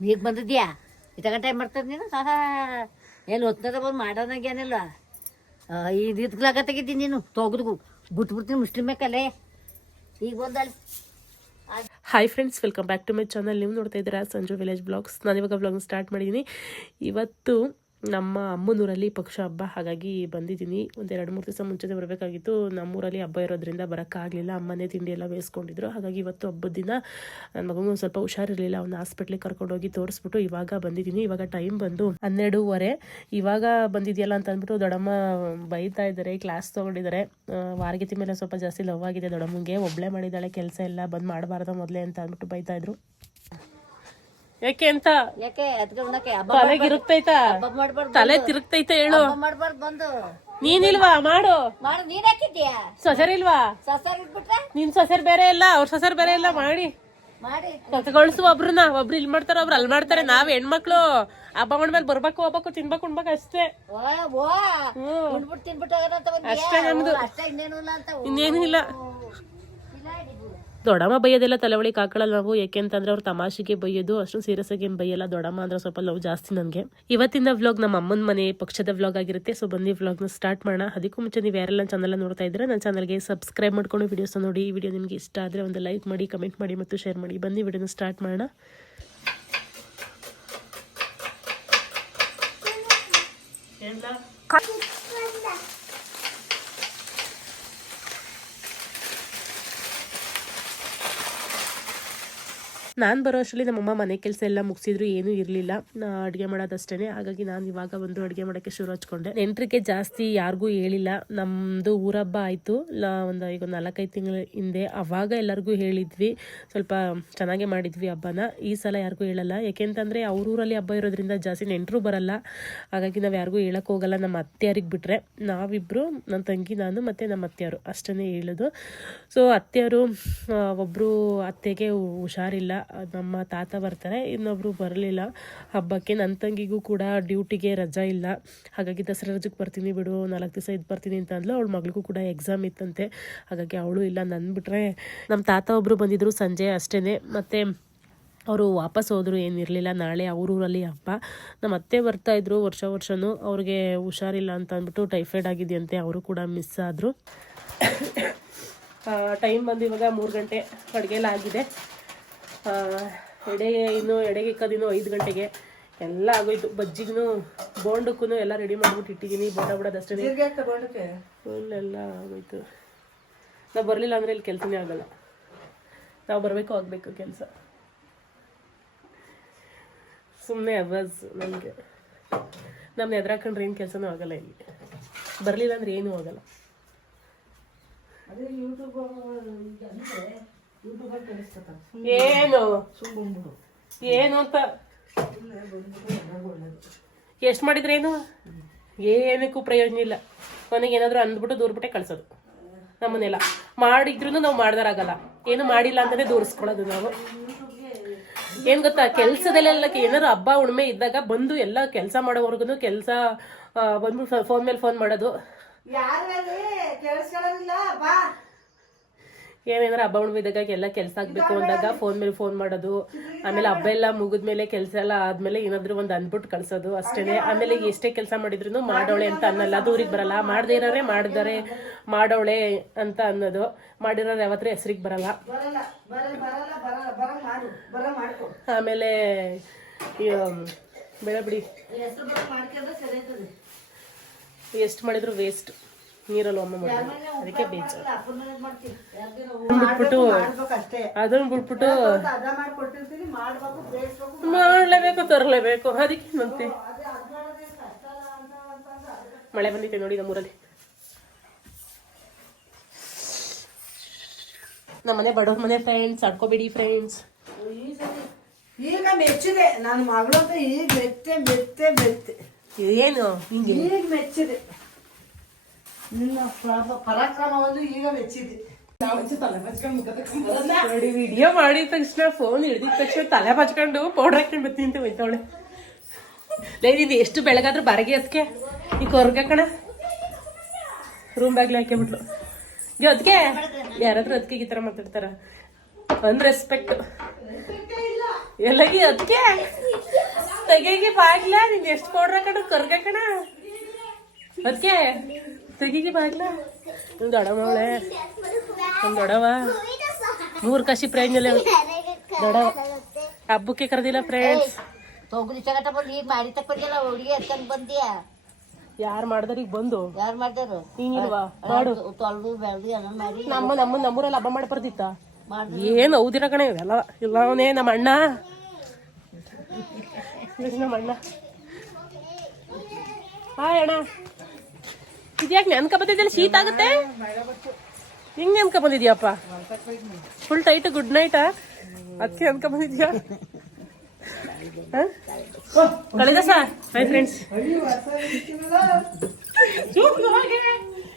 ಈಗ ಬಂದಿದ್ಯಾ? ಇತ್ತಾಗ ಟೈಮ್ ಮಾಡ್ತದ ನೀನು? ಸಹ ಎಲ್ಲಿ ಹೊತ್ತದ ಬಂದು ಮಾಡೋನಾಗೇನಿಲ್ಲ ಇದು ಇದ್ಲಾಗ ತೆಗಿತೀನಿ ನೀನು? ತೊಗದು ಬಿಟ್ಬಿಡ್ತೀನಿ ಮುಸ್ಲಿಮ್ ಬೇಕಲ್ಲೇ ಈಗ ಬಂದಲ್ಲಿ hi friends welcome back to my channel ನೀವು ನೋಡ್ತಾ ಇದ್ದೀರಾ ಸಂಜು ವಿಲೇಜ್ ಬ್ಲಾಗ್ಸ್ ನಾನು ಇವಾಗ ಬ್ಲಾಗ್ ಸ್ಟಾರ್ಟ್ ಮಾಡಿದ್ದೀನಿ ಇವತ್ತು ನಮ್ಮ ಅಮ್ಮನೂರಲ್ಲಿ ಪಕ್ಷ ಹಬ್ಬ, ಹಾಗಾಗಿ ಬಂದಿದ್ದೀನಿ. ಒಂದು ಎರಡು ಮೂರು ದಿವಸ ಮುಂಚೆನೇ ಬರಬೇಕಾಗಿತ್ತು. ನಮ್ಮೂರಲ್ಲಿ ಹಬ್ಬ ಇರೋದ್ರಿಂದ ಬರೋಕ್ಕಾಗಲಿಲ್ಲ. ಅಮ್ಮನೇ ತಿಂಡಿ ಎಲ್ಲ ಬೇಯಿಸ್ಕೊಂಡಿದ್ರು. ಹಾಗಾಗಿ ಇವತ್ತು ಹಬ್ಬದ ದಿನ ನನ್ನ ಮಗನಿಗೆ ಸ್ವಲ್ಪ ಹುಷಾರಿರಲಿಲ್ಲ. ಅವ್ನ ಹಾಸ್ಪಿಟ್ಲಿಗೆ ಕರ್ಕೊಂಡೋಗಿ ತೋರಿಸ್ಬಿಟ್ಟು ಇವಾಗ ಬಂದಿದ್ದೀನಿ. ಇವಾಗ ಟೈಮ್ ಬಂದು ಹನ್ನೆರಡೂವರೆ. ಇವಾಗ ಬಂದಿದೆಯಲ್ಲ ಅಂತ ಅಂದ್ಬಿಟ್ಟು ದೊಡ್ಡಮ್ಮ ಬೈತಾ ಇದ್ದಾರೆ. ಕ್ಲಾಸ್ ತೊಗೊಂಡಿದ್ದಾರೆ. ವಾರಗತಿ ಮೇಲೆ ಸ್ವಲ್ಪ ಜಾಸ್ತಿ ಲವ್ ಆಗಿದೆ ದೊಡ್ಡಮ್ಮಂಗೆ. ಒಬ್ಳೆ ಮಾಡಿದ್ದಾಳೆ, ಕೆಲಸ ಎಲ್ಲ ಬಂದು ಮಾಡಬಾರ್ದು ಮೊದಲೇ ಅಂತ ಅಂದ್ಬಿಟ್ಟು ಬೈತಾ ಇದ್ರು. ಯಾಕೆ ಅಂತ? ಯಾಕೆ? ಅದಕ್ಕೆ ತಲೆ ತಿರುಗ್ತೈತೆ ಹೇಳು. ಹಬ್ಬ ಮಾಡ್ಬಾರ್ದು ಬಂದು. ನೀನಿಲ್ವಾ? ಮಾಡು. ಮಾಡು ನೀನ್ ಹಾಕಿದ್ಯಾ ಸಸಾರ ಇಟ್ಬಿಟ್ರೆ ನಿನ್ ಸೊಸರ್ ಬೇರೆ ಇಲ್ಲ ಅವ್ರ ಸೊಸರ್ ಬೇರೆ ಇಲ್ಲ ಮಾಡಿ. ಮಾಡಿ. ಕಳ್ಸು ಒಬ್ರನ್ನ ಒಬ್ರು ಇಲ್ಲಿ ಮಾಡ್ತಾರ ಒಬ್ರು ಅಲ್ಲಿ ಮಾಡ್ತಾರೆ. ನಾವ್ ಹೆಣ್ಮಕ್ಳು. ಹಬ್ಬ ಮಾಡ್ಮೇಲೆ ಬರ್ಬೇಕು ಹೋಗ್ಬೇಕು ತಿನ್ಬೇಕು ಉಣ್ಬೇಕು ಅಷ್ಟೇ? ಅಷ್ಟೇ ನಮ್ದು. ಇನ್ನೇನು ಇಲ್ಲ ಹಿಡಿದು. ದೊಡ್ಡಮ್ಮ ಬೈಯೋದೆಲ್ಲ ತಲೆವಳಿಗೆ ಹಾಕೊಳ್ಳಲ್ಲ ನಾವು. ಯಾಕೆಂತಂದ್ರೆ ಅವ್ರು ತಮಾಷೆಗೆ ಬೈಯೋದು ಅಷ್ಟು ಸೀರಿಯಸ್ ಆಗಿ ಏನ್ ಬೈಯಲ್ಲ. ದೊಡ್ಡಮ್ಮ ಅಂದ್ರೆ ಸ್ವಲ್ಪ ಲವ್ ಜಾಸ್ತಿ ನನಗೆ. ಇವತ್ತಿನ ವ್ಲಾಗ್ ನಮ್ಮ ಅಮ್ಮನ ಮನೆ ಪಕ್ಷದ ವ್ಲಾಗ್ ಆಗಿರುತ್ತೆ. ಸೊ ಬನ್ನಿ ವ್ಲಾಗ್ನ ಸ್ಟಾರ್ಟ್ ಮಾಡೋಣ. ಅದಕ್ಕೂ ಮುಂಚೆ ನೀವು ಯಾರೆಲ್ಲ ಚಾನಲ್ ನೋಡ್ತಾ ಇದ್ರೆ ನನ್ನ ಚಾನಲ್ಗೆ ಸಬ್ಸ್ಕ್ರೈಬ್ ಮಾಡ್ಕೊಂಡು ವಿಡಿಯೋಸ್ ನೋಡಿ. ಈ ವಿಡಿಯೋ ನಿಮಗೆ ಇಷ್ಟ ಆದರೆ ಒಂದು ಲೈಕ್ ಮಾಡಿ ಕಮೆಂಟ್ ಮಾಡಿ ಮತ್ತು ಶೇರ್ ಮಾಡಿ. ಬನ್ನಿ ವಿಡಿಯೋನ ಸ್ಟಾರ್ಟ್ ಮಾಡೋಣ. ನಾನು ಬರೋ ಅಷ್ಟರಲ್ಲಿ ನಮ್ಮಮ್ಮ ಮನೆ ಕೆಲಸ ಎಲ್ಲ ಮುಗಿಸಿದ್ರು, ಏನೂ ಇರಲಿಲ್ಲ. ಅಡುಗೆ ಮಾಡೋದಷ್ಟೇ ಹಾಗಾಗಿ ನಾನು ಇವಾಗ ಒಂದು ಅಡುಗೆ ಮಾಡೋಕ್ಕೆ ಶುರು ಹಚ್ಕೊಂಡೆ. ನೆಂಟ್ರಿಗೆ ಜಾಸ್ತಿ ಯಾರಿಗೂ ಹೇಳಿಲ್ಲ. ನಮ್ಮದು ಊರಬ್ಬ ಆಯಿತು. ಒಂದು ಈಗ ಒಂದು ನಾಲ್ಕೈದು ತಿಂಗಳ ಹಿಂದೆ ಅವಾಗ ಎಲ್ಲರಿಗೂ ಹೇಳಿದ್ವಿ. ಸ್ವಲ್ಪ ಚೆನ್ನಾಗೇ ಮಾಡಿದ್ವಿ ಹಬ್ಬನ. ಈ ಸಲ ಯಾರಿಗೂ ಹೇಳಲ್ಲ. ಯಾಕೆಂತಂದರೆ ಅವ್ರ ಊರಲ್ಲಿ ಹಬ್ಬ ಇರೋದ್ರಿಂದ ಜಾಸ್ತಿ ನೆಂಟರು ಬರಲ್ಲ. ಹಾಗಾಗಿ ನಾವು ಯಾರಿಗೂ ಹೇಳಕ್ಕೆ ಹೋಗಲ್ಲ. ನಮ್ಮ ಅತ್ತೆಯರಿಗೆ ಬಿಟ್ಟರೆ ನಾವಿಬ್ಬರು ನನ್ನ ತಂಗಿ, ನಾನು ಮತ್ತು ನಮ್ಮ ಅತ್ತೆಯವರು ಅಷ್ಟೇ ಹೇಳೋದು. ಸೊ ಅತ್ತೆಯವರು ಒಬ್ಬರು ಅತ್ತೆಗೆ ಹುಷಾರಿಲ್ಲ. ನಮ್ಮ ತಾತ ಬರ್ತಾರೆ, ಇನ್ನೊಬ್ರು ಬರಲಿಲ್ಲ. ಹಬ್ಬಕ್ಕೆ ನನ್ನ ತಂಗಿಗೂ ಕೂಡ ಡ್ಯೂಟಿಗೆ ರಜಾ ಇಲ್ಲ. ಹಾಗಾಗಿ ದಸರಾ ರಜಕ್ಕೆ ಬರ್ತೀನಿ ಬಿಡು, ನಾಲ್ಕು ದಿವಸ ಇದು ಬರ್ತೀನಿ ಅಂತ ಅಂದ್ಲು. ಅವಳ ಮಗಳಿಗೂ ಕೂಡ ಎಕ್ಸಾಮ್ ಇತ್ತಂತೆ. ಹಾಗಾಗಿ ಅವಳು ಇಲ್ಲ ನನ್ನ ಬಿಟ್ಟರೆ ನಮ್ಮ ತಾತ ಒಬ್ಬರು ಬಂದಿದ್ರು ಸಂಜೆ ಅಷ್ಟೇ ಮತ್ತು ಅವರು ವಾಪಸ್ ಹೋದರು ಏನಿರಲಿಲ್ಲ ನಾಳೆ ಅವರೂರಲ್ಲಿ ಹಬ್ಬ. ನಮ್ಮ ಅತ್ತೆ ಬರ್ತಾಯಿದ್ರು ವರ್ಷ ವರ್ಷವೂ ಅವ್ರಿಗೆ ಹುಷಾರಿಲ್ಲ ಅಂತ ಅಂದ್ಬಿಟ್ಟು ಟೈಫಾಯ್ಡ್ ಆಗಿದೆಯಂತೆ. ಅವರು ಕೂಡ ಮಿಸ್ ಆದರು. ಟೈಮ್ ಬಂದು ಇವಾಗ ಮೂರು ಗಂಟೆ ಅಡುಗೆಲ್ಲ ಆಗಿದೆ. ಎಡೆ ಇನ್ನು ಎಡೆಗೆ ಐದು ಗಂಟೆಗೆ ಎಲ್ಲ ಆಗೋಯ್ತು. ಬಜ್ಜಿಗೂ ಬೋಂಡಕ್ಕೂ ಎಲ್ಲ ರೆಡಿ ಮಾಡ್ಬಿಟ್ಟು ಇಟ್ಟಿದ್ದೀನಿ. ಬೋಂಡ ಬಿಡೋದಷ್ಟೇ ಎಲ್ಲ ಆಗೋಯ್ತು. ನಾವು ಬರಲಿಲ್ಲ ಅಂದರೆ ಇಲ್ಲಿ ಕೆಲಸನೇ ಆಗಲ್ಲ. ನಾವು ಬರಬೇಕು ಆಗಬೇಕು ಕೆಲಸ. ಸುಮ್ಮನೆ ಅವರ್ಸ್ ನಮಗೆ. ನಮ್ಮನ್ನ ಎದುರಾಕೊಂಡ್ರೆ ಏನು ಕೆಲಸನೂ ಆಗಲ್ಲ ಇಲ್ಲಿ. ಬರಲಿಲ್ಲ ಅಂದರೆ ಏನೂ ಆಗಲ್ಲ. ಏನು? ಏನು ಅಂತ? ಎಷ್ಟು ಮಾಡಿದ್ರೇನು ಏನಕ್ಕೂ ಪ್ರಯೋಜನ ಇಲ್ಲ. ಮನೆಗೆ ಏನಾದರೂ ಅಂದ್ಬಿಟ್ಟು ದೂರ್ಬಿಟ್ಟೆ ಕಳ್ಸೋದು. ನಮ್ಮನ್ನೆಲ್ಲ. ಮಾಡಿದ್ರು ನಾವು ಮಾಡ್ದಾರಾಗಲ್ಲ. ಏನು ಮಾಡಿಲ್ಲ ಅಂತಾನೆ ದೂರಿಸ್ಕೊಳ್ಳೋದು ನಾವು. ಏನ್ ಗೊತ್ತಾ? ಕೆಲ್ಸದಲ್ಲೆಲ್ಲ ಏನಾದ್ರು ಹಬ್ಬ ಉಣ್ಮೆ ಇದ್ದಾಗ ಬಂದು ಎಲ್ಲ ಕೆಲಸ ಮಾಡೋವರೆಗೂ ಕೆಲಸ ಬಂದ್ಬಿಟ್ಟು ಫೋನ್ ಮೇಲೆ ಫೋನ್ ಮಾಡೋದು. ಏನೇನಾರ ಹಬ್ಬ ಹುಣ್ಣಿದಾಗ ಎಲ್ಲ ಕೆಲಸ ಆಗ್ಬೇಕು ಅಂದಾಗ ಫೋನ್ ಮೇಲೆ ಫೋನ್ ಮಾಡೋದು ಆಮೇಲೆ ಹಬ್ಬ ಎಲ್ಲ ಮುಗಿದ್ಮೇಲೆ ಕೆಲಸ ಎಲ್ಲ ಆದ್ಮೇಲೆ ಏನಾದ್ರು ಒಂದು ಅಂದ್ಬಿಟ್ಟು ಕಳ್ಸೋದು ಅಷ್ಟೇನೆ. ಆಮೇಲೆ ಎಷ್ಟೇ ಕೆಲಸ ಮಾಡಿದ್ರು ಮಾಡೋಳೆ ಅಂತ ಅನ್ನಲ್ಲ ಊರಿಗೆ ಬರಲ್ಲ. ಮಾಡದೇ ಇರೋರೆ ಮಾಡಿದಾರೆ ಮಾಡೋಳೆ ಅಂತ ಅನ್ನೋದು. ಮಾಡಿರೋರು ಯಾವತ್ತೂ ಹೆಸರಿಗೆ ಬರಲ್ಲ. ಆಮೇಲೆ ಬೇಡ ಬಿಡಿ. ಎಷ್ಟು ಮಾಡಿದ್ರು ವೇಸ್ಟ್ ನೀರಲ್ಲಿ ಒಮ್ಮೆ ಮಾಡೋದು ಅದಕ್ಕೆ ಯಾರ್ದಿನ ಬಿಟ್ಬಿಟ್ಟು ಅದನ್ನ ಬಿಟ್ಬಿಟ್ಟು ಮಾಡ್ಲೇಬೇಕು ತರಲೇಬೇಕು. ಅದಕ್ಕೆ ಮತ್ತೆ ಮಳೆ ಬಂದಿದೆ ನೋಡಿ ನಮ್ಮೂರಲ್ಲಿ ನಮ್ಮನೆ ಬಡವ್ರ ಮನೆ ಫ್ರೆಂಡ್ಸ್ ಅಡ್ಕೋಬೇಡಿ ಫ್ರೆಂಡ್ಸ್ ಈಗ ಮೆಚ್ಚಿದೆ. ನನ್ನ ಮಗಳಂತ ಈಗ ಮೆತ್ತೆ ಮೆತ್ತೆ ಮೆತ್ತೆ. ಏನು? ಹಿಂಗೆ? ಈಗ ಮೆಚ್ಚಿದೆ. ನಿನ್ನ ಪ್ರ- ಪರಾಕ್ರಮವನ್ನು ಈಗ ಮೆಚ್ಚಿದೆ. ನೋಡಿ ವಿಡಿಯೋ ಮಾಡಿದ ತಕ್ಷಣ ಫೋನ್ ಹಿಡಿದ ತಕ್ಷಣ ತಲೆ ಬಚ್ಕೊಂಡು ಪೌಡರ್ ಹಾಕೊಂಡು ಬರ್ತೀನಿ ಅಂತ ಹೋಯ್ತವಳೆ. ಲೇ ನೀನು ಎಷ್ಟು ಬೆಳಗಾದ್ರೂ ಬಾರಿಗೆ ಅದಕ್ಕೆ ಈ ಕೊರ್ಗ ಕಣ. ರೂಮ್ ಬ್ಯಾಗ್ಲಿ ಹಾಕಿಬಿಟ್ಲು ಇದು ಅದಕ್ಕೆ ಯಾರಾದ್ರೂ ಅದಕ್ಕೆ ಈ ತರ ಮಾತಾಡ್ತಾರ. ಅನ್ರೆಸ್ಪೆಕ್ಟ್ ಎಲ್ಲಗಿ ಅದಕ್ಕೆ ತೆಗೆಗೆ ಬಾಗ್ಲ ನಿಂಗೆ ಎಷ್ಟು ಕೊಡ್ರ ಕಣ ಕೊರ್ಗೆ ಕಣ. ಅದಕ್ಕೆ ತೆಗಿಗೆ ಬಾಗ್ಲ? ನಿಮ್ ದೊಡಮವಳೆ ನಮ್ ದೊಡವ ಮೂರ್ ಕಸಿ ಫ್ರೆಂಡ್ ಎಲ್ಲ ದೊಡವ ಹಬ್ಬಕ್ಕೆ ಕರೆದಿಲ್ಲ ಫ್ರೆಂಡ್ಸ್ ಯಾರು ಮಾಡಿದ್ರ ಈಗ ಬಂದು? ಯಾರು ಮಾಡ್ದಾರು? ನೀನಿಲ್ವಾ? ಮಾಡು. ತೊಳೆದು ಬೆಳೆದು ಎಲ್ಲ ಮಾಡಿ. ನಮ್ಮ ನಮ್ಮ ನಮ್ಮೂರಲ್ಲಿ ಹಬ್ಬ ಮಾಡಿ ಬರ್ದಿತ್ತ? ಏನು ಹೌದಿರ ಕಣೆ ಇವೆಲ್ಲ? ಇಲ್ಲ ಅವನೇ ನಮ್ಮ ಅಣ್ಣ. ನಮ್ಮ ಅಣ್ಣ. ಹಾಯ್ ಅಣ್ಣ. ಇದ್ಯಾಕೆ ನೆನ್ಕ ಬಂದಿದ್ದಿಲ್ಲ ಶೀತ ಆಗುತ್ತೆ? ಹಿಂಗ ನೆನ್ಕ ಬಂದಿದ್ಯಾಪ್ಪ? ಫುಲ್ ಟೈಟ್ ಗುಡ್ ನೈಟ್ ಅದಕ್ಕೆ ನೆನ್ಕ ಬಂದಿದ್ಯಾ? ಕಳೆದ ಸರ್ ಹಾಯ್ ಫ್ರೆಂಡ್ಸ್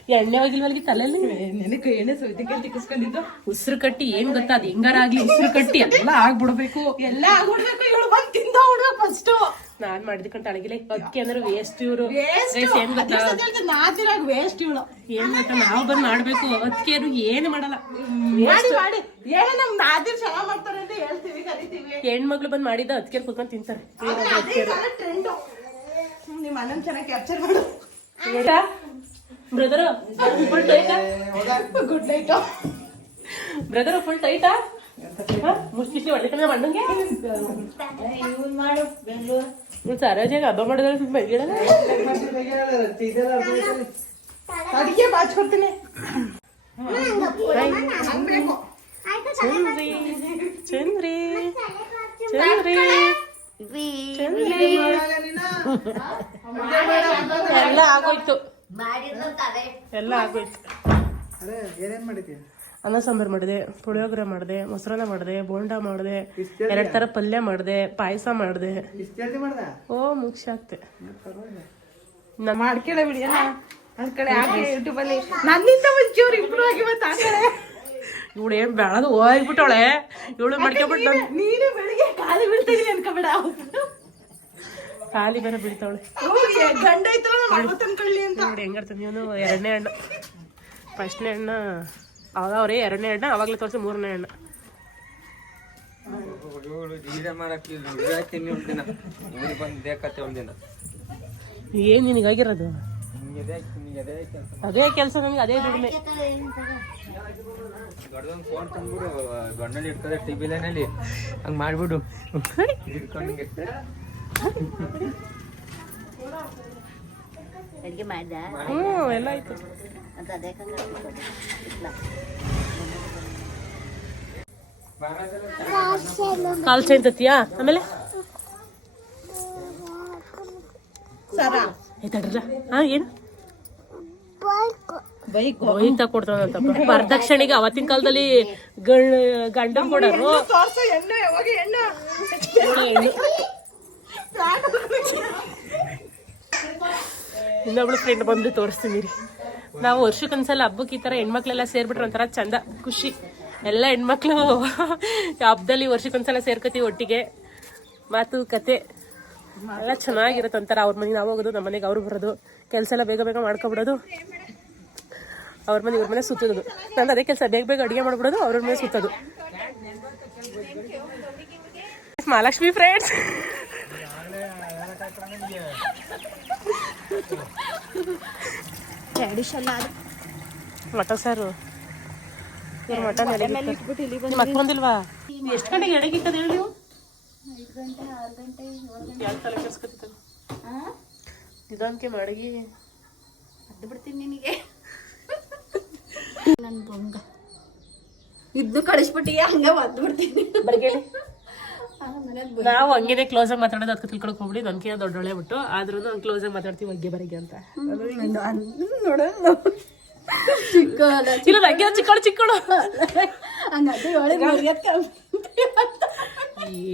ಎಣ್ಣೆ ಹೋಗಿಲ್ವಲ್ಗಿ ತಲೆಯಲ್ಲಿ? ನೆನಕು ಎಣ್ಣೆ ಸೌತಿಗೆ ತಿಕ್ಕಿಸ್ಕೊಂಡಿದ್ದು? ಉಸಿರು ಕಟ್ಟಿ ಏನ್ ಗೊತ್ತಾ ಅದು? ಹೆಂಗಾರ ಆಗ್ಲಿ ಉಸಿರು ಕಟ್ಟಿ ಎಲ್ಲ ಆಗ್ಬಿಡ್ಬೇಕು. ಎಲ್ಲ ಆಗ್ಬಿಡ್ಬೇಕು ಇವಳು ಬಂದು ತಿಂದ ಹುಡ್ಬೇಕು ಫಸ್ಟ್ ನಾನ್ ಮಾಡಿದ್ಕೊಂಡ್ ಅಡಗಿಲ್ಲ ಅದಕ್ಕೆ ಅಂದ್ರೆ ವೇಸ್ಟ್ ಇವ್ರು. ಏನ್ ಗೊತ್ತಾ? ನಾತಿರಾಗ ವೇಸ್ಟ್ ಇವಳು. ಏನ್ ಗೊತ್ತಾ? ನಾವ್ ಬಂದ್ ಮಾಡ್ಬೇಕು. ಅದಕ್ಕೆ ಏನು ಮಾಡಲ್ಲ. ಮಾಡಿ ಮಾಡಿ. ಏನೋ ನಮ್ ನಾದಿರ್ ಚೆನ್ನಾಗ್ ಮಾಡ್ತಾರೆ ಅಂತ ಹೇಳ್ತೀವಿ ಕರಿತೀವಿ. ಹೆಣ್ಮಕ್ಳು ಬಂದ್ ಮಾಡಿದ ಅದಕ್ಕೆ ಕುತ್ಕೊಂಡ್ ತಿಂತಾರೆ. ನಿಮ್ಮ ಅಣ್ಣನ್ ಚೆನ್ನಾಗಿ ಕ್ಯಾಪ್ಚರ್ ಮಾಡು. ಬ್ರದರ್ ಫುಲ್ ಟೈಟಾ ಗುಡ್ ನೈಟ್ ಬ್ರದರ್ ಫುಲ್ ಟೈಟಾ ಮುಷ್ಟಿಸಿ ಹೊಡ್ಲಿಕ್ಕೆ ಮಣ್ಣಂಗೆ ಇವ್ನ್ ಮಾಡು ಬೆಂಗಳೂರು ಇವ್ಳು ಸರೋಜಾಗ ಹಬ್ಬ ಮಾಡಿದ್ರೆ ಬೆಳಗಿಡಲ್ಲ ಅದಕ್ಕೆ ಬಾಚ್ಕೊಡ್ತೀನಿ ಚಂದ್ರಿ ಚಂದ್ರಿ ಚಂದ್ರಿ ಚಂದ್ರಿ ಎಲ್ಲ ಆಗೋಯ್ತು ಮಾಡಿದ್ರು ತಲೆ ಎಲ್ಲ ಆಗೋಯ್ತು ಅದೇ ಏನೇನ್ ಮಾಡಿದ್ಯಾ ಅನ್ನ ಸಾಂಬಾರ್ ಮಾಡಿದೆ ಪುಳಿಯೋಗರೆ ಮಾಡಿದೆ ಮೊಸರನ್ನ ಮಾಡಿದೆ ಬೋಂಡಾ ಮಾಡಿದೆ ಎರಡ್ ತರ ಪಲ್ಯ ಮಾಡಿದೆ ಪಾಯಸ ಮಾಡಿದೆ. ಇಷ್ಟು ಜಲ್ದಿ ಮಾಡ್ದ? ಓ ಮುಗಿಸಾಕ್ತೆ ಮಾಡ್ಕೇಳ ಬಿಡಿಯಲ್ಲ ನನ್ ಕಡೆ ಹಾಕಿ ಯೂಟ್ಯೂಬ್ ಅಲ್ಲಿ. ನನ್ನಿಂದ ಒಂಚೂರು ಇಂಪ್ರೂವ್ ಆಗಿ ಮತ್ತೆ ಆ ಕಡೆ ಇವಳು ಏನ್ ಬೆಳದು ಹೋಗ್ಬಿಟ್ಟವಳೆ. ಇವಳು ಮಾಡ್ಕೊಬಿಟ್ಟು ನೀನು ಬೆಳಿಗ್ಗೆ ಕಾಲು ಬೀಳ್ತೀನಿ ಅನ್ಕೋಬೇಡ. ಖಾಲಿ ಬೇರೆ ಬೀಳ್ತಾವಳೆ. ಗಂಡ ಐತಲ್ಲ ಅಂತ. ನೋಡಿ ಹೆಂಗಿರ್ತದೆ ಇವನು ಎರಡನೇ ಹಣ್ಣು. ಫಸ್ಟ್ನೇ ಹಣ್ಣ ಅವಾಗ ಅವ್ರೆ ಎರಡನೇ ಹಣ್ಣ ಅವಾಗಲೇ ತೋರಿಸಿ ಮೂರನೇ ಹಣ್ಣು. ಏನ್ ನಿನಗಾಗಿರೋದು ಆಗಿರೋದು? ನಿಮಗೆ ಅದೇ ಕೆಲಸ ಅದೇ ಕೆಲಸ ನನಗೆ ಅದೇ ದುಡಿಮೆ. ದೊಡ್ಡದೊಂದು ಫೋನ್ ತಂದ್ಬಿಡು ಇಡ್ತಾರೆ ಟಿ ವಿ ಲೈನಲ್ಲಿ. ಹಂಗೆ ಮಾಡ್ಬಿಡು. ಅಡಿಗೆ ಮಾಡ್ದ? ಹ್ಞೂ ಎಲ್ಲ ಆಯ್ತು. ಅಂತ ಅದೇ ಕಾಲ್ ಚೈನ್ ತತ್ತೀಯಾ? ಆಮೇಲೆ? ತಡ್ರಲ್ಲ. ಹಾ ಏನು? ಬೈಕ್. ತಕೊಡ್ತಾನಂತಪ್ಪ ವರದಕ್ಷಿಣೆಗೆ ಅವತ್ತಿನ ಕಾಲದಲ್ಲಿ ಗಂಡ ಕೊಡೋರು ತೋರ್ಸ ಎಣ್ಣೆ ಹೋಗಿ ಎಣ್ಣೆ ಇನ್ನೊಬ್ಳು ಫ್ರೆಂಡ್ ಬಂದು ತೋರಿಸ್ತೀನಿ ರೀ ನಾವು ವರ್ಷಕ್ಕೊಂದ್ಸಲ ಹಬ್ಬಕ್ಕೆ ಈ ಥರ ಹೆಣ್ಮಕ್ಳೆಲ್ಲ ಸೇರ್ಬಿಟ್ರೆ ಒಂಥರ ಚಂದ, ಖುಷಿ. ಎಲ್ಲ ಹೆಣ್ಮಕ್ಳು ಹಬ್ಬದಲ್ಲಿ ವರ್ಷಕ್ಕೊಂದ್ಸಲ ಸೇರ್ಕೊತೀವಿ ಒಟ್ಟಿಗೆ. ಮಾತು, ಕತೆ, ಎಲ್ಲ ಚೆನ್ನಾಗಿರುತ್ತೆ ಒಂಥರ. ಅವ್ರ ಮನೆಗೆ ನಾವು ಹೋಗೋದು ನಮ್ಮ ಮನೆಗೆ ಅವ್ರು ಬರೋದು. ಕೆಲಸ ಎಲ್ಲ ಬೇಗ ಬೇಗ ಮಾಡ್ಕೊಬಿಡೋದು. ಅವ್ರ ಮನೆ, ಇವ್ರ ಮನೆ ಸುತ್ತೋದು. ನಾನು ಅದೇ ಕೆಲಸ, ಬೇಗ ಬೇಗ ಅಡುಗೆ ಮಾಡ್ಬಿಡೋದು, ಅವ್ರ ಮನೆ ಸುತ್ತೋದು. ಮಹಾಲಕ್ಷ್ಮಿ ಫ್ರೆಂಡ್ಸ್ ಮಟ ಸಾರು. ಇವ್ರ ಮಟ ನಿಮ್ಮ ಅಕ್ಕ ಬಂದಿಲ್ವಾ? ಎಷ್ಟು ಗಂಟೆಗೆ ಎಡೆಗೆ ಇಕ್ಕದ ಹೇಳಿ ನೀವು? ಯಾಕೆ ತಲೆ ಕೆಡ್ಸ್ಕೊತಿತ್ತು ನಿಧಾನಕ್ಕೆ ಮಡಗಿ ಅದು ಬಿಡ್ತೀನಿ ನಿನಗೆ. ಇದ್ನು ಕಳಿಸ್ಬಿಟ್ಟಿಗೆ ಹಂಗ ಒದ್ದು ಬಿಡ್ತೀನಿ. ನಾವು ಹಂಗೇನೆ ಕ್ಲೋಸ್ ಆಗಿ ಮಾತಾಡೋದು ಅದಕ್ಕೆ ತಿಳ್ಕೊಳಕ್ ಹೋಗ್ಬಿಡಿ. ನನ್ಕಿನ ದೊಡ್ಡೊಳೆ ಬಿಟ್ಟು. ಆದ್ರೂ ನಾನು ಕ್ಲೋಸ್ ಆಗಿ ಮಾತಾಡ್ತೀವಿ ಬಗ್ಗೆ ಬರಗೆ ಅಂತ. ಇಲ್ಲ ನಂಗೆ ಚಿಕ್ಕಳು ಚಿಕ್ಕಳು.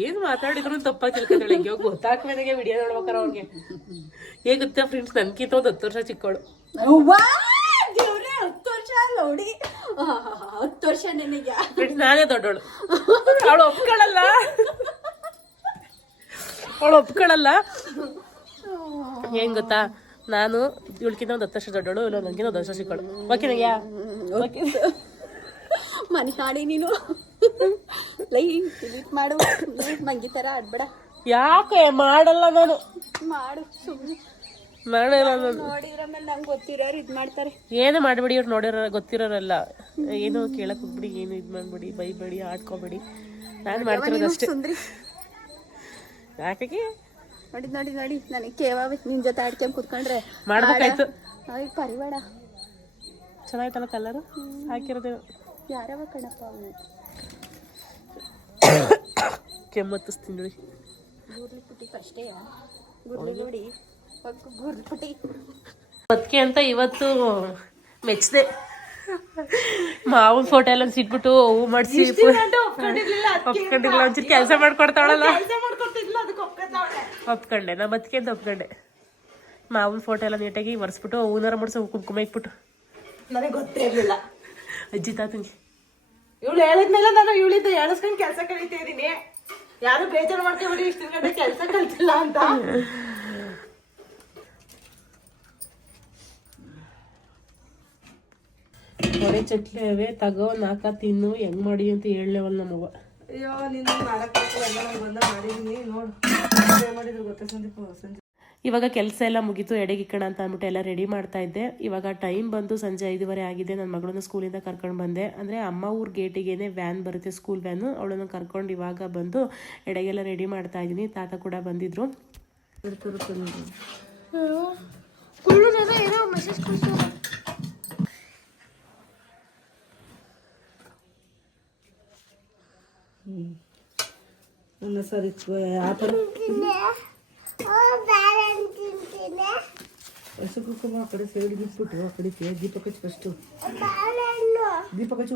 ಏನ್ ಮಾತಾಡಿದ್ರು ತಪ್ಪ ತಿಳ್ಕೊಂಡಾಳೆ ಹಿಂಗೆ ಗೊತ್ತಾಗ್ಮೇಲೆ ವಿಡಿಯೋ ನೋಡ್ಬೇಕಾರ ಅವ್ರಿಗೆ ಹೇಗುತ್ತೆ ಫ್ರೆಂಡ್ಸ್ ನನ್ಕಿಂತ ಒಂದು ಹತ್ತು ವರ್ಷ ಚಿಕ್ಕೋಳು. ಹತ್ತು ವರ್ಷ ನೋಡಿ. ಹತ್ತು ವರ್ಷ ನಿನಗೆ. ನಾನೇ ದೊಡ್ಡವಳು ಅವಳು ಒಪ್ಕೊಳ್ಳಲ್ಲ ಅವಳು ಒಪ್ಕೊಳ್ಳಲ್ಲ ಏನ್ ಗೊತ್ತಾ? ನಾನು ಇವಳಕ್ಕಿಂತ ಒಂದು ಹತ್ತು ವರ್ಷ ದೊಡ್ಡವಳು ಇಲ್ಲ ನನಗಿಂತ ಒಂದು ವರ್ಷ ಸಿಕ್ಕಳು ಓಕೆ ನಂಗೆ ಓಕೆ ಮನೆ ಹಾಡಿ ನೀನು. ಲೈ ಡಿಲೀಟ್ ಮಾಡು. ಮಂಗಿ ಥರ ಆಡ್ಬೇಡ. ಯಾಕೆ ಮಾಡಲ್ಲ ನಾನು? ಮಾಡು ಸುಮ್ಮನೆ ಮಾಡಲ್ಲ ನಾನು. ನಂಗೆ ಗೊತ್ತಿರೋರು ಇದು ಮಾಡ್ತಾರೆ. ಏನು ಮಾಡಬೇಡಿ ಇವ್ರು ನೋಡಿರ ಗೊತ್ತಿರೋರಲ್ಲ. ಏನು ಕೇಳಕ್ ಹೋಗ್ಬಿಡಿ ಏನು ಇದು ಮಾಡ್ಬಿಡಿ ಬೈಬೇಡಿ ಆಡ್ಕೋಬೇಡಿ. ನಾನು ಮಾಡ್ತಿರೋದು ಅಷ್ಟೇ. ಯಾಕೆ ನೋಡಿ ನೋಡಿ ನೋಡಿ. ನನಗೆ ಕೇವಾವೆ ನಿನ್ ಜೊತೆ ಆಡ್ಕೊಂಡ್ ಕುತ್ಕೊಂಡ್ರೆ ಮಾಡ್ಬೇಕಾಯ್ತು. ಅಯ್ಯ ಪರಿಬೇಡ ಚೆನ್ನಾಯ್ತಲ್ಲ ಕಲರ್? ಹಾಕಿರೋದು ಯಾರವ ಕಣಪ್ಪ ಅವನು? ಕೆಮ್ಮತ್ತಿಸ್ತೀನಿ ನೋಡಿ. ಗುರ್ಲಿ ಪುಟ್ಟಿ ಫಸ್ಟೇ. ಗುರ್ಲಿ ನೋಡಿ ಗುರ್ಲಿ ಪುಟ್ಟಿ ಅದಕ್ಕೆ ಅಂತ ಇವತ್ತು ಮೆಚ್ಚಿದೆ. ಮಾವನ್ ಫೋಟೋ ಎಲ್ಲ ಸಿಟ್ಬಿಟ್ಟು ಹೂ ಮಾಡಿಸಿ ಒಪ್ಕೊಂಡಿಲ್ಲ ಒಂಚೂರು ಕೆಲಸ ಮಾಡ್ಕೊಡ್ತಾವಳಲ್ಲ ಒಪ್ಕೊಂಡೆ ನಾ ಅದಕ್ಕೆ ಅಂತ ಒಪ್ಕೊಂಡೆ. ಮಾವಿನ ಫೋಟೋ ಎಲ್ಲ ನೀಟಾಗಿ ಒರೆಸ್ಬಿಟ್ಟು ಹೂನಾರ ಮಾಡ್ಸೋ ಕುಂಕುಮ ಇಕ್ಬಿಟ್ಟು. ನನಗೆ ಗೊತ್ತೇ ಇರಲಿಲ್ಲ. ಅಜ್ಜಿ ತಾತಂಗಿ. ಇವಳು ಹೇಳಿದ್ಮೇಲೆ ನಾನು ಇವಳಿದ್ದು ಎಳಸ್ಕೊಂಡು ಕೆಲಸ ಕಲಿತಾ ಇದ್ದೀನಿ. ಯಾರು ಬೇಜಾರು ಮಾಡ್ಕೊಬಿಡಿ ಇಷ್ಟು ಗಂಟೆ ಕೆಲಸ ಕಲ್ತಿಲ್ಲ ಅಂತ. ಹೊರೆ ಚಟ್ಲಿ ಅವೇ ತಗೋ ನಾಕ ತಿನ್ನು ಹೆಂಗ್ ಮಾಡಿ ಅಂತ ಹೇಳಲೇವಲ್ಲ ನಮ್ಮವ್ವ. ಅಯ್ಯೋ ನಿನ್ನ ಮಾಡಕ್ ಎಲ್ಲ ನಂಗೆ ಬಂದ ಮಾಡಿದೀನಿ ನೋಡು. ಏನ್ ಮಾಡಿದ್ರು ಗೊತ್ತಾ ಸಂದೀಪ್ ಸಂಜೆ ಇವಾಗ ಕೆಲಸ ಎಲ್ಲ ಮುಗೀತು ಎಡೆಗಿಕ್ಕಣ ಅಂತ ಅಂದ್ಬಿಟ್ಟು ಎಲ್ಲ ರೆಡಿ ಮಾಡ್ತಾ ಇದ್ದೆ. ಇವಾಗ ಟೈಮ್ ಬಂದು ಸಂಜೆ ಐದುವರೆ ಆಗಿದೆ ನನ್ನ ಮಗಳನ್ನ ಸ್ಕೂಲಿಂದ ಕರ್ಕೊಂಡು ಬಂದೆ. ಅಂದರೆ ಅಮ್ಮ ಊರ ಗೇಟಿಗೇನೆ ವ್ಯಾನ್ ಬರುತ್ತೆ ಸ್ಕೂಲ್ ವ್ಯಾನು ಅವಳನ್ನು ಕರ್ಕೊಂಡು ಇವಾಗ ಬಂದು ಎಡೆಗೆಲ್ಲ ರೆಡಿ ಮಾಡ್ತಾ ಇದ್ದೀನಿ. ತಾತ ಕೂಡ ಬಂದಿದ್ರು. ನನ್ನ ಸರಿ ಆತರ ಹಸು ಕುಂಕುಮ ಆ ಕಡೆ ಸೈಡ್ ಬಿಟ್ಬಿಟ್ಟು ಆ ಕಡೆಗೆ ದೀಪಕ್ ಹಚ್ಚಿ ಫಸ್ಟು ದೀಪಕ್ ಹಚ್ಚಿ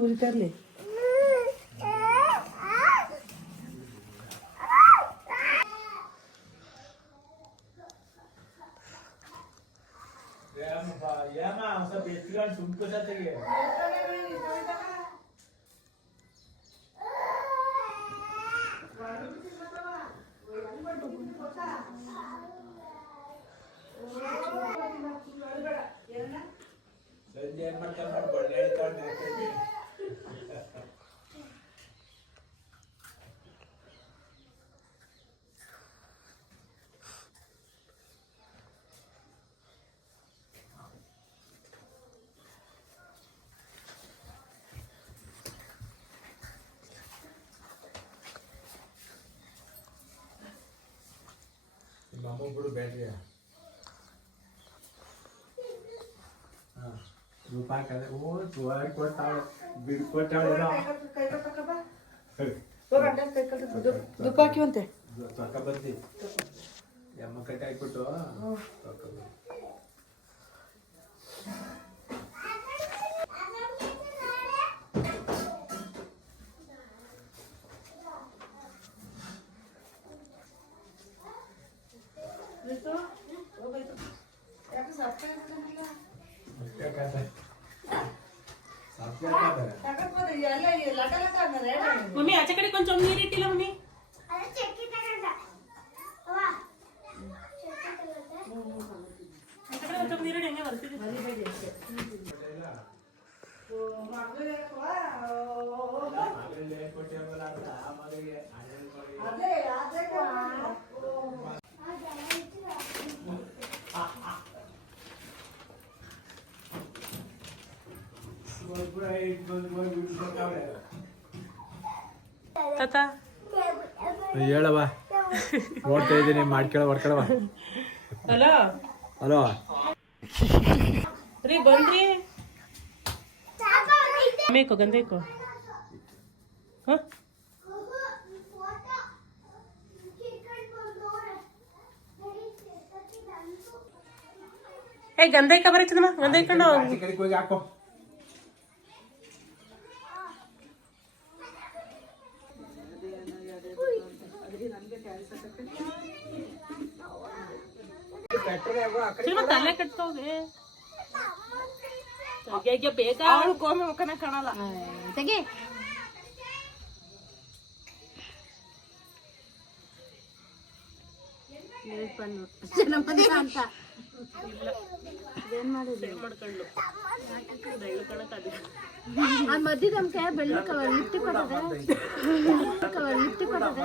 ಉರಿತಾ ಬ್ಯಾಟ್ರಿಯ. ರೂಪಾಯಿ ಓ ಕೊಟ್ಟಾಳೆ ಬಿಡ್ ಕೊಟ್ಟಾಳೆ ದುಪ್ಪ ಹಾಕಿವಂತೆ ತಕ ಬಂದಿ. ಎಮ್ಮ ಕಟ್ಟಿ ಹಾಕ್ಬಿಟ್ಟು ತಕ ಬಂದಿ. ಮಮ್ಮಿ ಆಚೆ ಕಡೆ ಕೊಂಚ ನೀರು ಇಟ್ಟಿಲ್ಲ ಮಮ್ಮಿ ಆಚೆ ಕಡೆ ಕೊಂಚ ನೀರಿಡಿ ಹೆಂಗೆ ಬರ್ತಿದೆ ತಾತ? ಹೇಳವ ನೋಡ್ತಾ ಇದ್ದೀನಿ ಮಾಡ್ಕೊಳ ಹೊಡ್ಕೊಳವ ಹಲೋ? ಹಲೋ. ರೀ ಬಂದ್ರಿ? ಮೇಕೋ ಗಂಧೇಕೋ ಹಾಂ? ಏ ಗಂಧೈಕ ಬರೀ ಚಂದಮ್ಮ ಗಂಧೈಕಣ್ಣ ಹಾಕೋ. ಸಿನಿಮಾ ತಲೆ ಕಟ್ತೋಗೆ ತೆಗೆ ಬೇಗ ಅವಳು ಕೋಮೆ ಮುಖನ ಕಾಣಲ್ಲ ತೆಗೆ ಜನಪದ ಅಂತ ಏನ್ ಮಾಡಿದ್ರಿ ಮಾಡ್ಕೊಂಡು ಬೆಳ್ಳು ಕಣಕ್ ಆ ಮದ್ದಿ ನಮ್ ಕೈ ಬೆಳ್ಳಿ ಲಿಫ್ಟ್ ಕೊಟ್ಟದೆ ಲಿಫ್ಟ್ ಕೊಟ್ಟದೆ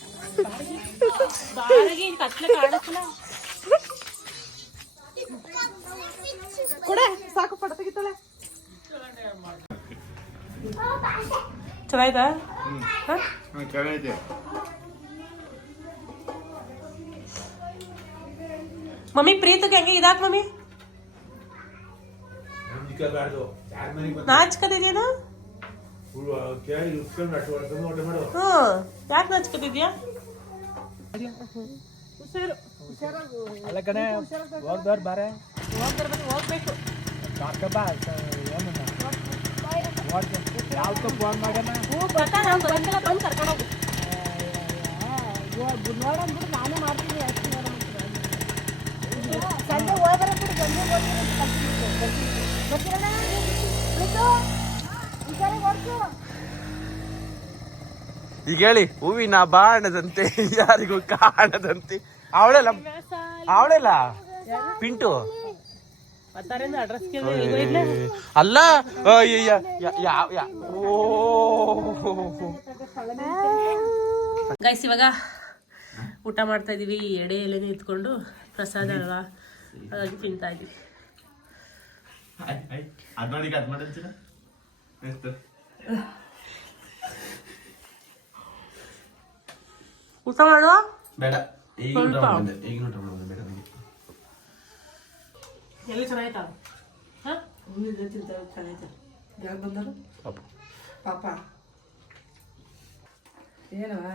ಕೊಡೆ ಸಾಕು ಪಡ ತೆಗಿತಾಳೆ. ಚೆನ್ನಾಯ್ತಾ? ಮಮ್ಮಿ ಪ್ರೀತಿಗೆ ಹೆಂಗೆ ಇದಾಕ್ ಮಮ್ಮಿ? ನಾಚ್ಕದಿದ್ಯೇನು ಹ್ಮ್ ಯಾಕೆ ನಾಚ್ಕದಿದ್ಯಾ ಅಲ್ಲ ಕಣೆ ಹೋಗ್ದವ್ರು ಬಾರೆ. ಹೋಗ್ಬೇಕು. ಸಾಕ ಬಾ ಏನನ್ನ ಯಾವ್ದಕ್ಕೂ ಫೋನ್ ಮಾಡೋಣ ಹ್ಞೂ ಬರ್ತಾ ನಾವು ಬರೋಂಗೆಲ್ಲ ಬಂದು ಕರ್ಕೊಂಡು ಹೋಗು ಬುಧವಾರ ಅಂದ್ಬಿಟ್ಟು ನಾನೇ ಮಾಡ್ತೀನಿ ಅಷ್ಟು ಸಂಜೆ ಹೋಗಿ ಬರೋದ್ಬಿಟ್ಟು ಸಂಜೆ ಹೋಗಿ ಬರ್ತೀರಣ್ಣ ಈಗ ಹೇಳಿ ಹೂವಿನ ಬಾಣದಂತೆ ಯಾರಿಗೂ ಕಾಣದಂತೆ. ಅವಳೆಲ್ಲ ಅವಳೆಲ್ಲ? ಪಿಂಟು? ಅಲ್ಲ ಅಯ್ಯಯ್ಯ, ಯ- ಯಾವ ಯಾ- ಓ. ಗೈಸ್ ಇವಾಗ ಊಟ ಮಾಡ್ತಾ ಇದೀವಿ. ಎಡೆ ಎಲೆ ನಿಂತ್ಕೊಂಡು ಪ್ರಸಾದ ಅಲ್ವಾ? ಹಾಗಾಗಿ ತಿಂತಾ ಇದೀವಿ. ಊಟ ಮಾಡೋ ಬೇಡ ಈಗ ಊಟ ಸ್ವಲ್ಪ. ಮಾಡ್ಬಂದೆ, ಈಗ ಊಟ ಮಾಡ್ಬಂದೆ, ಬೇಡ ನನಗೆ. ಎಲ್ಲಿ ಚೆನ್ನಾಯ್ತಾ ಹಾ ಚೆನ್ನಾಯ್ತು ಯಾರು ಬಂದರು ಪಾಪ. ಪಾಪ ಏನವ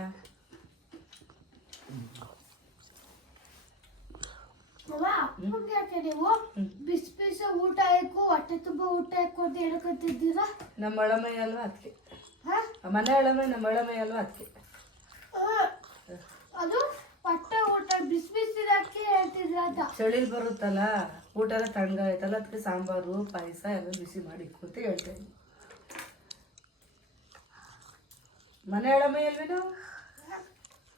ನೀವು? ಬಿಸಿ ಬಿಸಿ ಊಟ ಹಾಕು ಹೊಟ್ಟೆ ತುಂಬ ಊಟ ಹಾಕು ಅಂತ ಹೇಳ್ಕೊತಿದ್ದೀರಾ? ನಮ್ಮ ಅಳಮೈ ಅಲ್ವಾ ಅದಕ್ಕೆ ಹಾ? ಮನೆ ಅಳಮೈ ನಮ್ಮ ಅಳಮೈ ಅಲ್ವಾ ಅದಕ್ಕೆ ಅದು ಹೊಟ್ಟೆ ಊಟ ಬಿಸಿ ಬಿಸಿ ಅಕ್ಕಿ ಹೇಳ್ತಿದ್ರ ಅಂತ? ಚಳಿಲಿ ಬರುತ್ತಲ್ಲ ಊಟ ಎಲ್ಲ ತಣ್ಣಗಾಯ್ತಲ್ಲ ಅದಕ್ಕೆ ಸಾಂಬಾರು ಪಾಯಸ ಎಲ್ಲ ಬಿಸಿ ಮಾಡಿ ಅಂತ ಹೇಳ್ತೇನೆ ಮನೆ ಅಳಮೈ ಅಲ್ವೇನು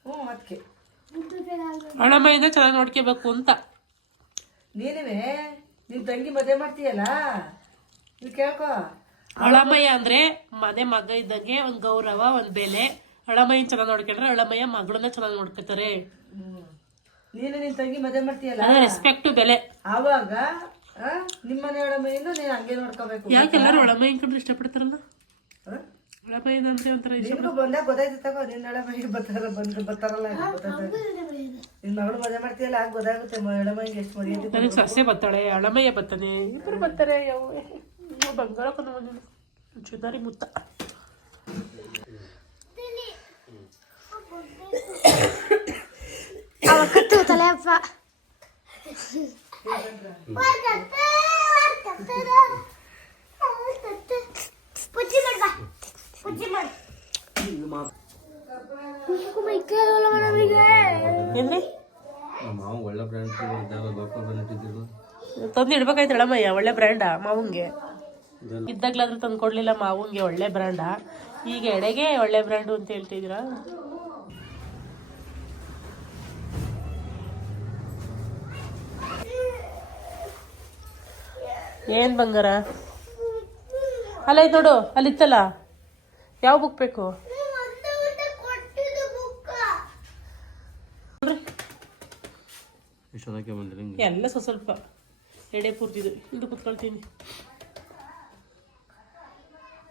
ಹ್ಞೂ ಅದಕ್ಕೆ ಅಳಮೈಯಿಂದ ಚೆನ್ನಾಗಿ ನೋಡ್ಕೋಬೇಕು ಅಂತ. ನೀನುವೆ? ನಿನ್ ತಂಗಿ ಮದುವೆ ಮಾಡ್ತೀಯಲ್ಲ? ನೀವು ಕೇಳ್ಕೊ. ಅಳಮಯ್ಯ ಅಂದ್ರೆ ಮನೆ ಮಗ ಇದ್ದಂಗೆ ಒಂದ್ ಗೌರವ ಒಂದ್ ಬೆಲೆ. ಅಳಮಯ್ಯ ಚೆನ್ನಾಗಿ ನೋಡ್ಕೊಂಡ್ರೆ ಅಳಮಯ್ಯ ಮಗಳನ್ನ ಚೆನ್ನಾಗಿ ನೋಡ್ಕೊತಾರೆ. ನೀನು ನಿನ್ ತಂಗಿ ಮದುವೆ ಮಾಡ್ತೀಯಲ್ಲ? ರೆಸ್ಪೆಕ್ಟ್ ಬೆಲೆ. ಆವಾಗ ನಿಮ್ಮನೆ ನಿಮ್ಮ ಮನೆ ಅಳಮೈನು ನೀನು ಹಂಗೆ ನೋಡ್ಕೋಬೇಕು ಯಾಕೆ ಎಲ್ಲರೂ ಹಳಮಯ್ಯನ್ ಕಂಡ್ರೆ ಇಷ್ಟಪಡ್ತಾರಲ್ಲ? ಹಳಮಯ್ಯನ ಅಂದ್ರೆ ಒಂಥರ ಇಷ್ಟ ನಿನ್ಗೂ ಬಂದಾಗ ಗೊತ್ತಾಯ್ತು ತಗೋ ನಿನ್ನ ಅಳಮೈಗೆ ಬರ್ತಾರ ಬಂದು ಬರ್ತಾರಲ್ಲ ಗೊತ್ತಾಯ್ತು ನಿನ್ ಮಗಳು ಮದುವೆ ಮಾಡ್ತೀಯಲ್ಲ ಆಗ ಗೊತ್ತಾಗುತ್ತೆ ಎಳಮೈಗೆ ಎಷ್ಟು ಮರ್ಯಾದೆ ನನಗೆ ಸಸ್ಯ ಬರ್ತಾಳೆ ಹಳಮಯ್ಯ ಬರ್ತಾನೆ ಇಬ್ಬರು ಬರ್ತಾರೆ ಯಾವ ಇವ ಬಂಗಾರ ಚುದಾರಿ ಮುತ್ತ. ಕತ್ತು ತಲೆಯಪ್ಪ ಪುಚ್ಚಿ ಮಾಡ್ಬಾ. ಒಳ್ಳೆ ತಂದು ಇಡ್ಬೇಕಾಯ್ತು ಹಳಮಯ್ಯ ಒಳ್ಳೆ ಬ್ರ್ಯಾಂಡ ಮಾವಂಗೆ ಇದ್ದಾಗ್ಲಾದ್ರೂ ತಂದು ಕೊಡ್ಲಿಲ್ಲ ಮಾವಂಗೆ ಒಳ್ಳೆ ಬ್ರ್ಯಾಂಡ ಈಗ ಎಡೆಗೆ ಒಳ್ಳೆ ಬ್ರ್ಯಾಂಡು ಅಂತ ಹೇಳ್ತಿದ್ದೀರಾ? ಏನ್ ಬಂಗಾರ? ಅಲ್ಲ, ಇದು ನೋಡು, ಅಲ್ಲಿತ್ತಲ್ಲ? ಯಾವ ಬುಕ್? ಬೇಕು ಎಲ್ಲ ಸ್ವಲ್ಪ ಸ್ವಲ್ಪ ಎಡೆ ಪೂರ್ತಿದು. ಇದು ಕುತ್ಕೊಳ್ತೀನಿ.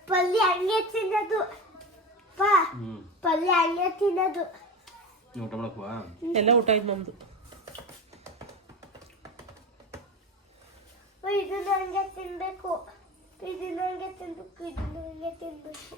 ಪಲ್ಯ ಹಂಗೆ ತಿನ್ನೋದು. ಪಾ ಪಲ್ಯ ಹಂಗೆ ತಿನ್ನೋದು. ಊಟ ಮಾಡಕ್ವಾ ಎಲ್ಲ ಊಟ ಆಯ್ತು ನಮ್ದು. ಇದನ್ನ ಹಂಗೆ ತಿನ್ಬೇಕು. ಇದನ್ನ ಹಂಗೆ ತಿನ್ಬೇಕು ಇದನ್ನ ಹಂಗೆ ತಿನ್ಬೇಕು.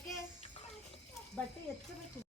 ಬಾಯ್ ಬಾಯ್